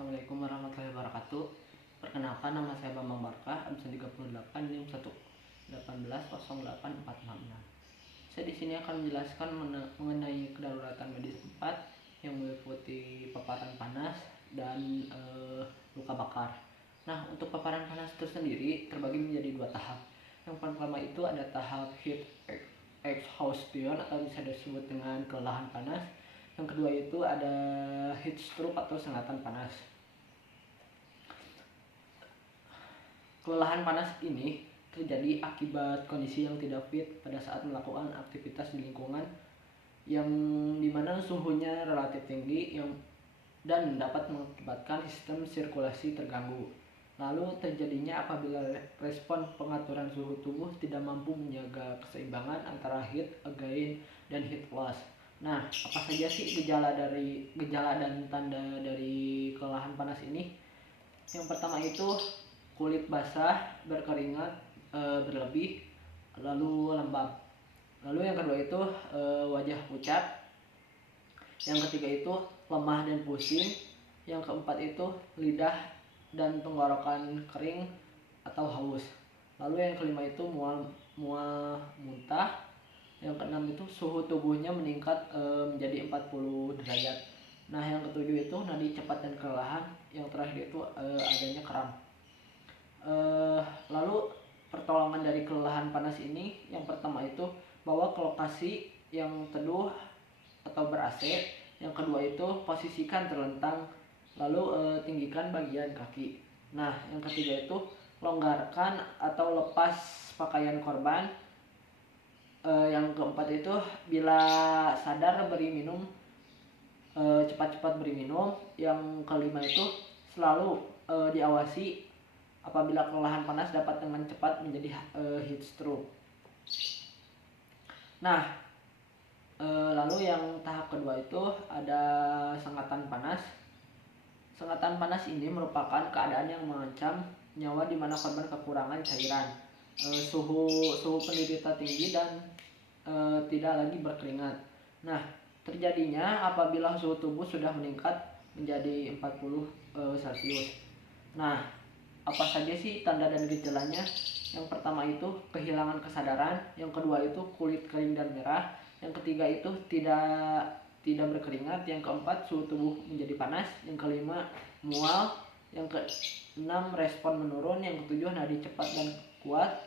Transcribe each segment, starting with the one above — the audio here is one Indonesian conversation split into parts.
Assalamualaikum warahmatullahi wabarakatuh. Perkenalkan, nama saya Bambang Barkah, absen 38, NIM 1180846. Saya di sini akan menjelaskan mengenai kedaruratan medis 4 yang meliputi paparan panas dan luka bakar. Nah, untuk paparan panas tersendiri terbagi menjadi dua tahap. Yang pertama itu ada tahap heat exhaustion atau bisa disebut dengan kelelahan panas. Yang kedua itu ada heat stroke atau sengatan panas. Kelelahan panas ini terjadi akibat kondisi yang tidak fit pada saat melakukan aktivitas di lingkungan yang dimana suhunya relatif tinggi dan dapat mengakibatkan sistem sirkulasi terganggu. Lalu terjadinya apabila respon pengaturan suhu tubuh tidak mampu menjaga keseimbangan antara heat gain dan heat loss. Nah, apa saja sih gejala dan tanda dari kelelahan panas ini? Yang pertama itu kulit basah, berkeringat berlebih, lalu lembab. Lalu yang kedua itu wajah pucat. Yang ketiga itu lemah dan pusing. Yang keempat itu lidah dan tenggorokan kering atau haus. Lalu yang kelima itu mual muntah. Yang keenam itu suhu tubuhnya meningkat menjadi 40 derajat. Nah, yang ketujuh itu nadi cepat dan kelelahan. Yang terakhir itu adanya kram. Lalu pertolongan dari kelelahan panas ini, yang pertama itu bawa ke lokasi yang teduh atau ber-AC. Yang kedua itu posisikan terlentang, lalu tinggikan bagian kaki. Nah, yang ketiga itu longgarkan atau lepas pakaian korban. Yang keempat itu bila sadar beri minum, cepat-cepat beri minum. Yang kelima itu selalu diawasi apabila kelelahan panas dapat dengan cepat menjadi heat stroke. Nah, lalu yang tahap kedua itu ada sengatan panas. Sengatan panas ini merupakan keadaan yang mengancam nyawa di mana korban kekurangan cairan, suhu penderita tinggi dan tidak lagi berkeringat. Nah, terjadinya apabila suhu tubuh sudah meningkat menjadi 40 Celcius. Nah, apa saja sih tanda dan gejalanya? Yang pertama itu kehilangan kesadaran, yang kedua itu kulit kering dan merah, yang ketiga itu tidak berkeringat, yang keempat suhu tubuh menjadi panas, yang kelima mual, yang keenam respon menurun, yang ketujuh nadi cepat dan kuat,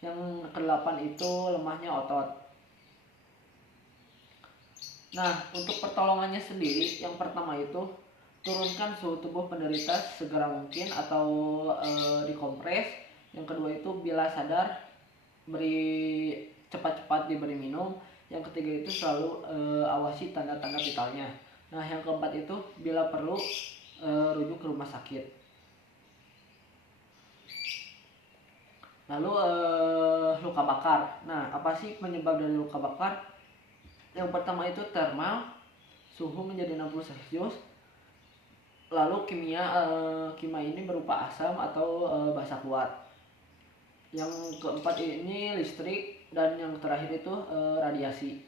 yang kedelapan itu lemahnya otot. Nah, untuk pertolongannya sendiri, yang pertama itu turunkan suhu tubuh penderita segera mungkin atau dikompres. Yang kedua itu bila sadar cepat-cepat diberi minum. Yang ketiga itu selalu awasi tanda-tanda vitalnya. Nah, yang keempat itu bila perlu rujuk ke rumah sakit. Lalu luka bakar. Nah, apa sih penyebab dari luka bakar? Yang pertama itu termal, suhu menjadi 60 Celcius. Lalu kimia ini berupa asam atau basa kuat. Yang keempat ini listrik, dan yang terakhir itu radiasi.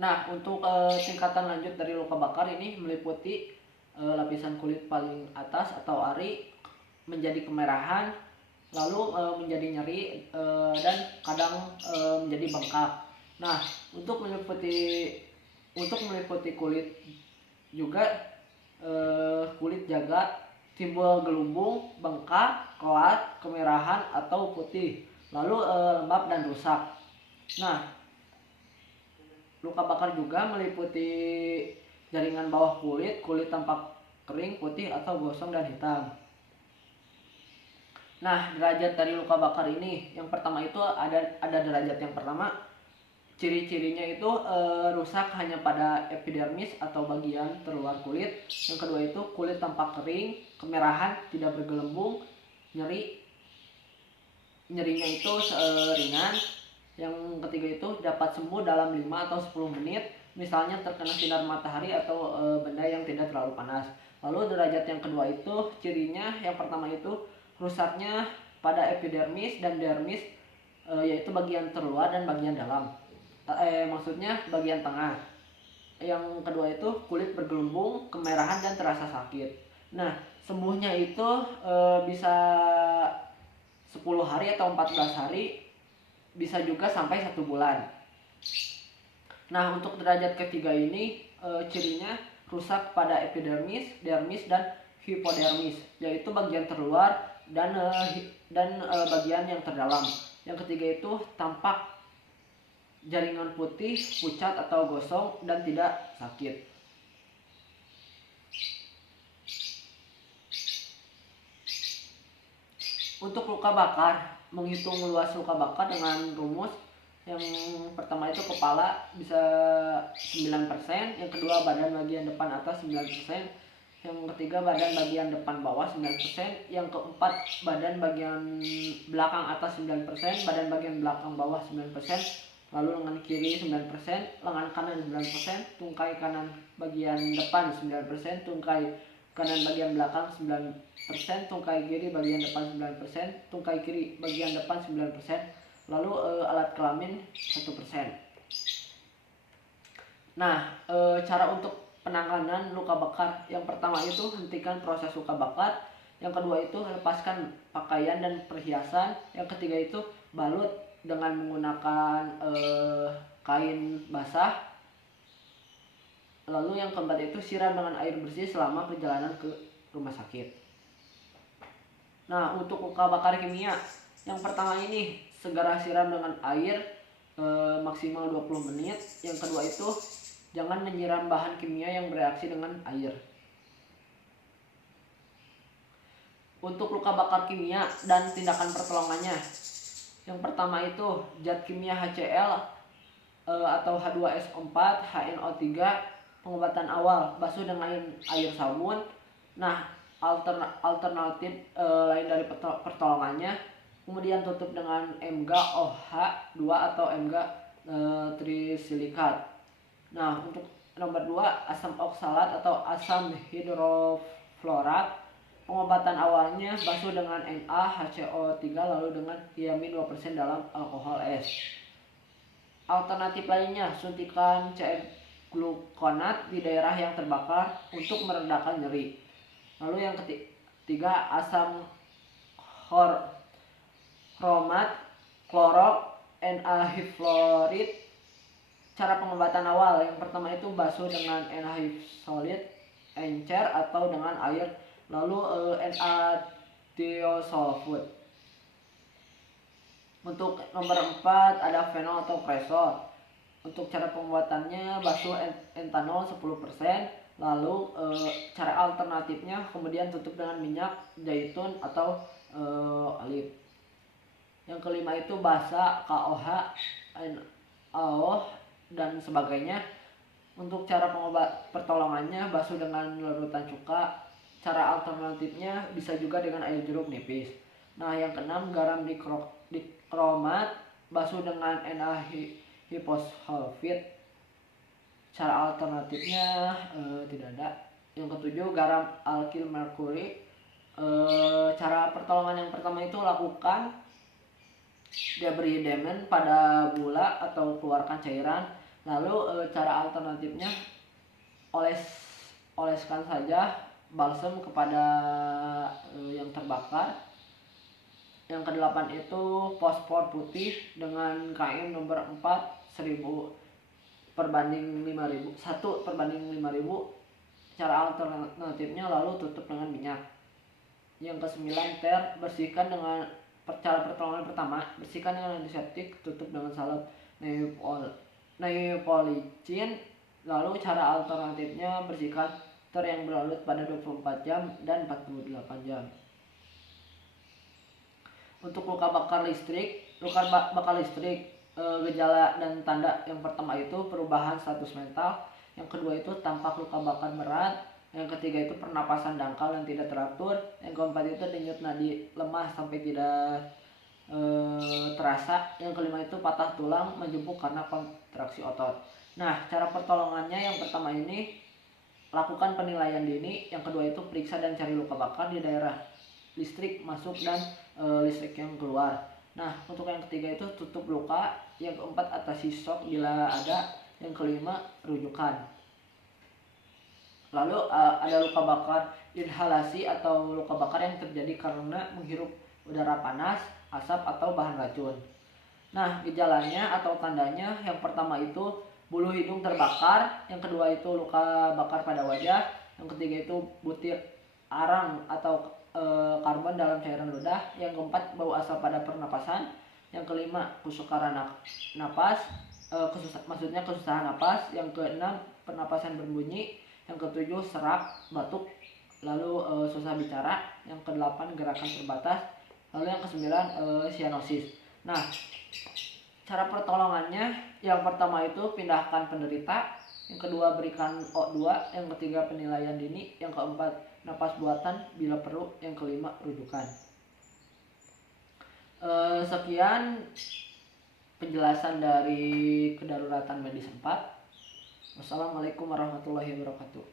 Nah, untuk tingkatan lanjut dari luka bakar ini meliputi lapisan kulit paling atas atau ari menjadi kemerahan, lalu menjadi nyeri dan kadang menjadi bengkak. Nah, untuk meliputi kulit juga kulit jaga, timbul gelembung, bengkak, kelat, kemerahan atau putih, lalu lembab dan rusak. Nah, luka bakar juga meliputi jaringan bawah kulit tampak kering, putih atau gosong dan hitam. Nah, derajat dari luka bakar ini, yang pertama itu ada derajat yang pertama. Ciri-cirinya itu rusak hanya pada epidermis atau bagian terluar kulit. Yang kedua itu kulit tampak kering, kemerahan, tidak bergelembung, nyerinya itu ringan. Yang ketiga itu dapat sembuh dalam 5 atau 10 menit, misalnya terkena sinar matahari atau benda yang tidak terlalu panas. Lalu derajat yang kedua itu cirinya, yang pertama itu rusaknya pada epidermis dan dermis, yaitu bagian terluar dan bagian dalam. Maksudnya bagian tengah. Yang kedua itu kulit bergelembung, kemerahan dan terasa sakit. Nah, sembuhnya itu bisa 10 hari atau 14 hari, bisa juga sampai 1 bulan. Nah, untuk derajat ketiga ini cirinya rusak pada epidermis, dermis, dan hipodermis, yaitu bagian terluar dan bagian yang terdalam. Yang ketiga itu tampak jaringan putih, pucat atau gosong dan tidak sakit. Untuk luka bakar, menghitung luas luka bakar dengan rumus. Yang pertama itu kepala bisa 9%, yang kedua badan bagian depan atas 9%, yang ketiga badan bagian depan bawah 9%, yang keempat badan bagian belakang atas 9%, badan bagian belakang bawah 9%, lalu lengan kiri 9%, lengan kanan 9%, tungkai kanan bagian depan 9%, tungkai kanan bagian belakang 9%, tungkai kiri bagian depan 9%, tungkai kiri bagian depan 9%, lalu alat kelamin 1%. Nah, cara untuk penanganan luka bakar, yang pertama itu hentikan proses luka bakar, yang kedua itu lepaskan pakaian dan perhiasan, yang ketiga itu balut dengan menggunakan kain basah, lalu yang keempat itu siram dengan air bersih selama perjalanan ke rumah sakit. Nah, untuk luka bakar kimia, yang pertama ini segera siram dengan air maksimal 20 menit. Yang kedua itu jangan menyiram bahan kimia yang bereaksi dengan air. Untuk luka bakar kimia dan tindakan pertolongannya, yang pertama itu zat kimia HCl atau H2SO4, HNO3, pengobatan awal basuh dengan air sabun. Nah, alternatif lain dari pertolongannya, kemudian tutup dengan MgOH2 atau Mg trisilikat. Nah, untuk nomor 2, asam oksalat atau asam hidrofluorat, pengobatan awalnya basuh dengan NaHCO3 lalu dengan diamin 2% dalam alkohol es. Alternatif lainnya, suntikan cair glukonat di daerah yang terbakar untuk meredakan nyeri. Lalu yang ketiga, asam kromat, klorok, NaHiflorid. Cara pengobatan awal, yang pertama itu basuh dengan NaHifsolid, encer atau dengan air, lalu Na-thiosulfut. Untuk nomor 4 ada fenol atau presor. Untuk cara pembuatannya basuh etanol 10%, lalu cara alternatifnya kemudian tutup dengan minyak zaitun atau olive. Yang kelima itu basa, KOH, NaOH dan sebagainya. Untuk cara pertolongannya basuh dengan larutan cuka. Cara alternatifnya bisa juga dengan air jeruk nipis. Nah, yang keenam, garam dikromat, basuh dengan NaHiposulfit. Cara alternatifnya tidak ada. Yang ketujuh, garam alkil merkuri. Cara pertolongan yang pertama itu lakukan debridement pada gula atau keluarkan cairan. Lalu cara alternatifnya oleskan saja balsam kepada yang terbakar. Yang kedelapan itu fosfor putih dengan KM nomor 4 1000/5000, 1/5000. Cara alternatifnya lalu tutup dengan minyak. Yang kesembilan, bersihkan dengan cara pertolongan pertama, bersihkan dengan antiseptik, tutup dengan salep neopolicin. Lalu cara alternatifnya bersihkan yang berlarut pada 24 jam dan 48 jam. Untuk luka bakar listrik, gejala dan tanda, yang pertama itu perubahan status mental, yang kedua itu tampak luka bakar berat, yang ketiga itu pernapasan dangkal dan tidak teratur, yang keempat itu denyut nadi lemah sampai tidak terasa, yang kelima itu patah tulang menjepuk karena kontraksi otot. Nah, cara pertolongannya, yang pertama ini lakukan penilaian dini, yang kedua itu periksa dan cari luka bakar di daerah listrik masuk dan listrik yang keluar. Nah, untuk yang ketiga itu tutup luka, yang keempat atasi shock bila ada, yang kelima rujukan. Lalu ada luka bakar inhalasi atau luka bakar yang terjadi karena menghirup udara panas, asap atau bahan racun. Nah, gejalanya atau tandanya yang pertama itu bulu hidung terbakar, yang kedua itu luka bakar pada wajah, yang ketiga itu butir arang atau karbon dalam cairan ludah, yang keempat bau asap pada pernapasan, yang kelima kesukaran napas, maksudnya kesusahan napas, yang keenam pernapasan berbunyi, yang ketujuh serak, batuk, lalu susah bicara, yang kedelapan gerakan terbatas, lalu yang kesembilan sianosis. Nah, cara pertolongannya yang pertama itu pindahkan penderita, yang kedua berikan O2, yang ketiga penilaian dini, yang keempat napas buatan bila perlu, yang kelima rujukan. Sekian penjelasan dari kedaruratan medis 4. Wassalamualaikum warahmatullahi wabarakatuh.